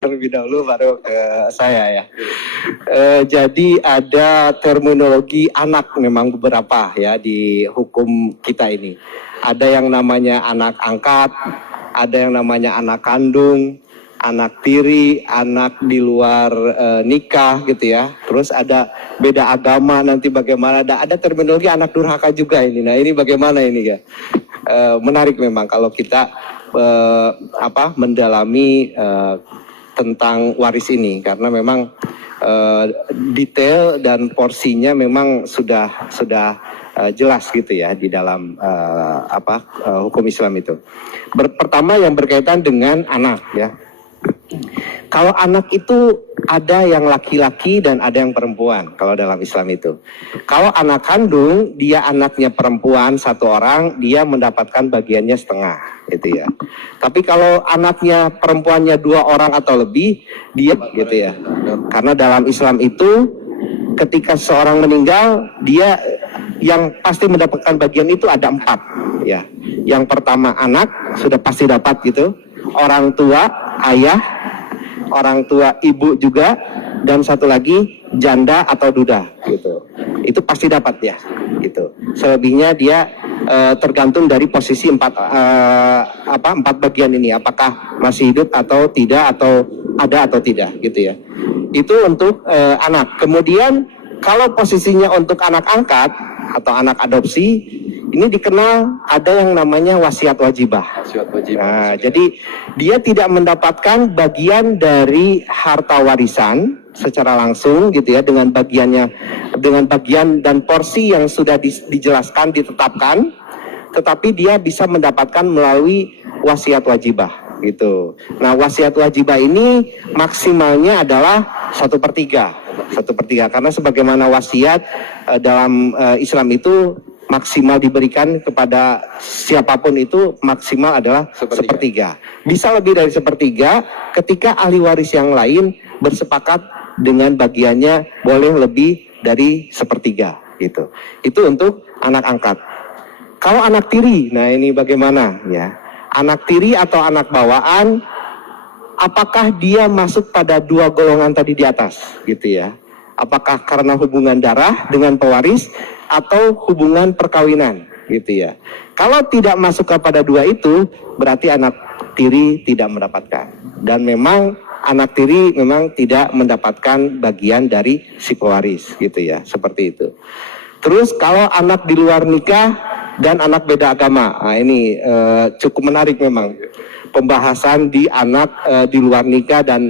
terlebih dahulu baru ke saya ya. Jadi ada terminologi anak memang beberapa ya di hukum kita ini. Ada yang namanya anak angkat, ada yang namanya anak kandung, anak tiri, anak di luar nikah gitu ya. Terus ada beda agama nanti bagaimana. Ada terminologi anak durhaka juga ini. Nah ini bagaimana ini ya? Menarik memang kalau kita mendalami tentang waris ini karena memang detail dan porsinya memang sudah jelas gitu ya di dalam hukum Islam itu. Pertama yang berkaitan dengan anak ya. Kalau anak itu ada yang laki-laki dan ada yang perempuan kalau dalam Islam itu. Kalau anak kandung, dia anaknya perempuan satu orang, dia mendapatkan bagiannya setengah gitu ya. Tapi kalau anaknya perempuannya 2 orang atau lebih, dia gitu ya. Karena dalam Islam itu ketika seorang meninggal, dia yang pasti mendapatkan bagian itu ada 4 ya. Yang pertama anak sudah pasti dapat gitu. Orang tua, ayah, orang tua ibu juga, dan satu lagi janda atau duda gitu. Itu pasti dapat ya gitu. Selebihnya dia tergantung dari posisi 4 bagian ini, apakah masih hidup atau tidak, atau ada atau tidak gitu ya. Itu untuk anak. Kemudian kalau posisinya untuk anak angkat atau anak adopsi, ini dikenal ada yang namanya wasiat wajibah. Nah, jadi dia tidak mendapatkan bagian dari harta warisan secara langsung gitu ya, dengan bagian dan porsi yang sudah dijelaskan, ditetapkan, tetapi dia bisa mendapatkan melalui wasiat wajibah gitu. Nah, wasiat wajibah ini maksimalnya adalah 1/3 karena sebagaimana wasiat dalam Islam itu maksimal diberikan kepada siapapun itu maksimal adalah 1/3. Bisa lebih dari 1/3 ketika ahli waris yang lain bersepakat dengan bagiannya boleh lebih dari 1/3 gitu. Itu untuk anak angkat. Kalau anak tiri, nah ini bagaimana ya? Anak tiri atau anak bawaan, apakah dia masuk pada 2 golongan tadi di atas gitu ya? Apakah karena hubungan darah dengan pewaris atau hubungan perkawinan gitu ya. Kalau tidak masuk kepada 2 itu, berarti anak tiri tidak mendapatkan. Dan memang anak tiri memang tidak mendapatkan bagian dari si pewaris gitu ya, seperti itu. Terus kalau anak di luar nikah dan anak beda agama, nah ini cukup menarik memang pembahasan di anak di luar nikah dan